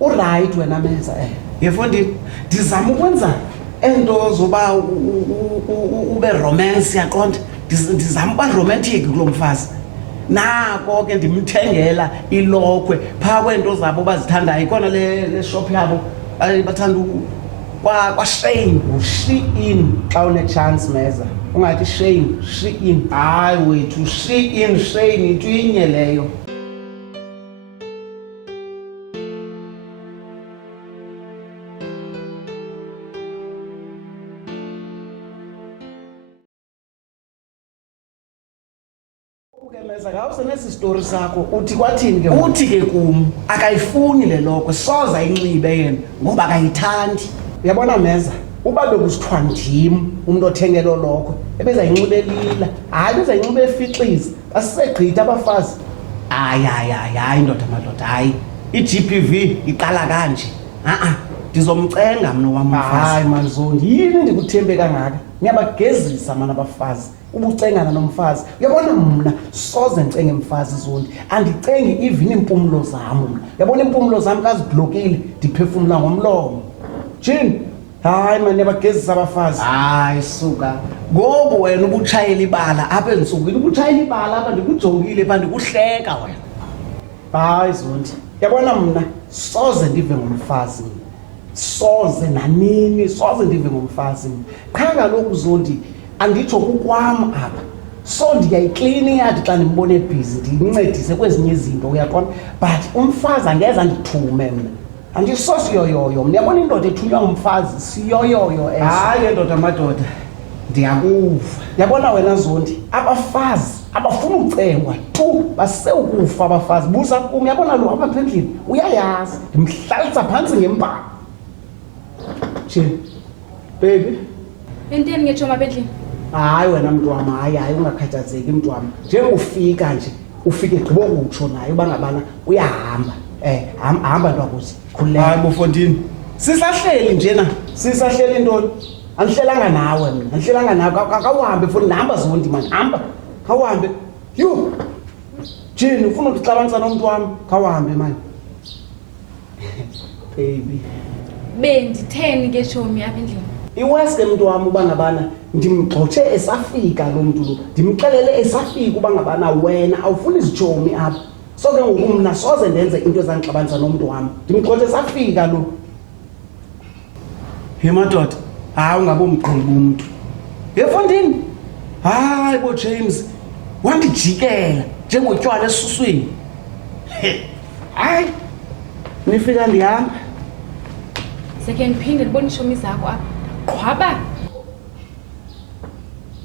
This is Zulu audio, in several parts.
Uright wena Meza yefondini ndizama ukwenza ento zoba ube romance yaqonda ndizama uba romantic kulo mfazi nako ke ndimthengela ilokhwe phaa kweento zabo bazithandayo ikona le shop yabo bathanda kwaShein uShein xa une-chance Meza ungathi Shein hayi wethu Shein into inye leyo. Meza ngawuse nesi story sakho uthi kwathini ke uthi ke kum akayifuni le lokho soza inxibe yena ngoba akayithandi. Uyabona Meza uba bekusithiwa ndim umuntu othengelo lokho ebezayinxibe lila hayi bezayinxibe efixiza basisegqitha abafazi hayi ndoda madoda hayi i-GPV iqala kanje ndizomcenga mna wam umfazi. Hayi manzondi yini ndikuthembe kangaka ngiyabagezisa mana abafazi ubucengana nomfazi. Uyabona mna soze ndicenge mfazi Zondi andicengi even impumulo zam mna. Uyabona impumulo zam kaziblokile ndiphefumla ngomlomo jini. Hayi mani yabagezisa abafazi. Hayi suka ngoku wena ubutshayela ibala apha entsukwini ubutshayela ibala apha ndikujongile pha ndikuhleka wena. Hayi Zondi uyabona mna soze ndive ngomfazi mna soze nanini soze ndive ngomfazi mna qha kaloku Zondi anditsho kukwam apha so ndiyayiklina iyadi xa ndimbone ebhizi ndincedise kwezinye izinto uyaqona but umfazi angeza ndithume mna andisosiyoyoyo mna. Uyabona indoda ethunywa ngumfazi siyoyoyo eso. Hayi ndoda amadoda ndiyakuva. Yabona wena Zondi abafazi abafuna ucengwa tu baseukufa abafazi busa kum. Uyabona lo apha endlini uyayazi ndimhlalisa phantsi ngempama nje baby Enteni ngetsho mabendlini? Hayi wena mntu wam hayi ungakhathazeki mntu wam njengofika nje ufike gqibo kutsho naye uba ngabana uyahamba hamba ntwakuthi khululeka. Hayi Bofondini sisahleli njena sisahleli ntoni andihlelanga nawe mna andihlelanga nawe kawuhambe futhi nahamba Zondi mani hamba khawuhambe yho jini ufuna ukuxabanisa nomntu wam khawuhambe mani baby Benditheni ke chomi apha endlini? Iweske mntu wam uba ngabana ndimgxothe esafika lo mntu lo ndimxelele esafika uba ngabana wena awufuni izitshomi apha so ke ngoku mna soze ndenze into ezandixabanisa nomntu wam ndimgxothe esafika lo. He madoda hayi ungabomgqibi umntu Yefondini hayi bo James wandijikela njengotywala esuswini hayi nifika ndihamba Seke ndiphinde ndibone ishomi zakho apha qhwaba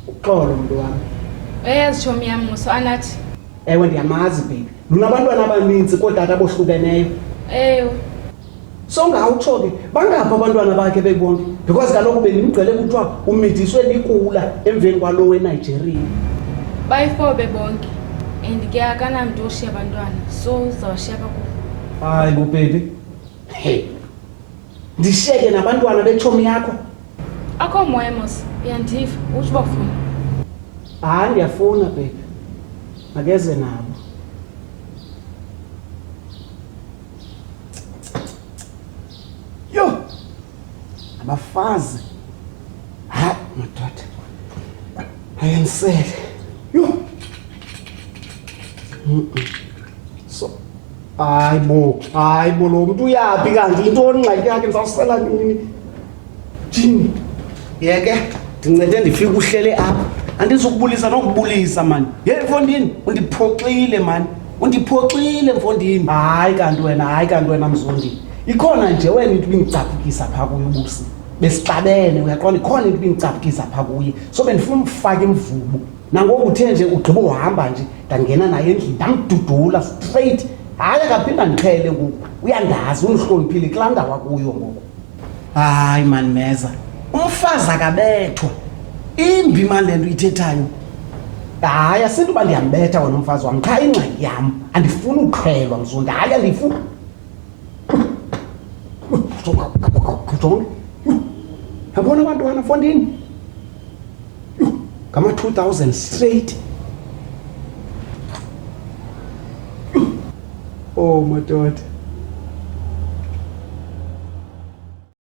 uxolo mntu wam. Eyazitshomi yam muso anathi Ewe ndiyamazi baby lunabantwana abaninzi kootata abohlukeneyo. Ewe So ngawutsho ke bangaphi abantwana bakhe bebonke because kaloku bendimgcele kuthiwa umidiswe likula emveni kwalo weNigeria. bayifobe bonke and ke akanamntu oshiya abantwana so uzawushiya kakuhle. Hayi bo baby ndishiyeke nabantwana betshomi yakho. Akho moya mos uyandiva utsho uba ufuna. Hayi ndiyafuna baby makeze nabo. Yo abafazi hayi madoda ayenisele yo so hayi bo lo mntu uyaphi kanti intoni ingxaki yakhe ndizawusela nini jini yeke ndincede ndifike uhlele apha andizukubulisa nokubulisa mani. Yefondini undiphoxile mani undiphoxile Mfondini. Hayi kanti wena Mzondi ikhona nje wena into ibingicaphukisa phaa kuye ubusi besixabene uyaqonda ikhona into ibingicaphukisa phaa kuye so bendifuna umfaka imvubu nangoku uthe nje ugqiba uhamba nje ndangena naye endlini ndamdudula straight. Hayi akaphinda ndiqhele ngoku uyandazi undihloniphile kulaa ndawo akuyo ngoku. Hayi mani Meza umfazi akabethwa imbi mani le nto uyithethayo. Hayi asinto uba ndiyambetha wena umfazi wam qha ingxaki yam andifuni uqhelwa Mzondi hayi andifuni jonge yabona abantwana Mfondini ngama-2000 straight. Oh madoda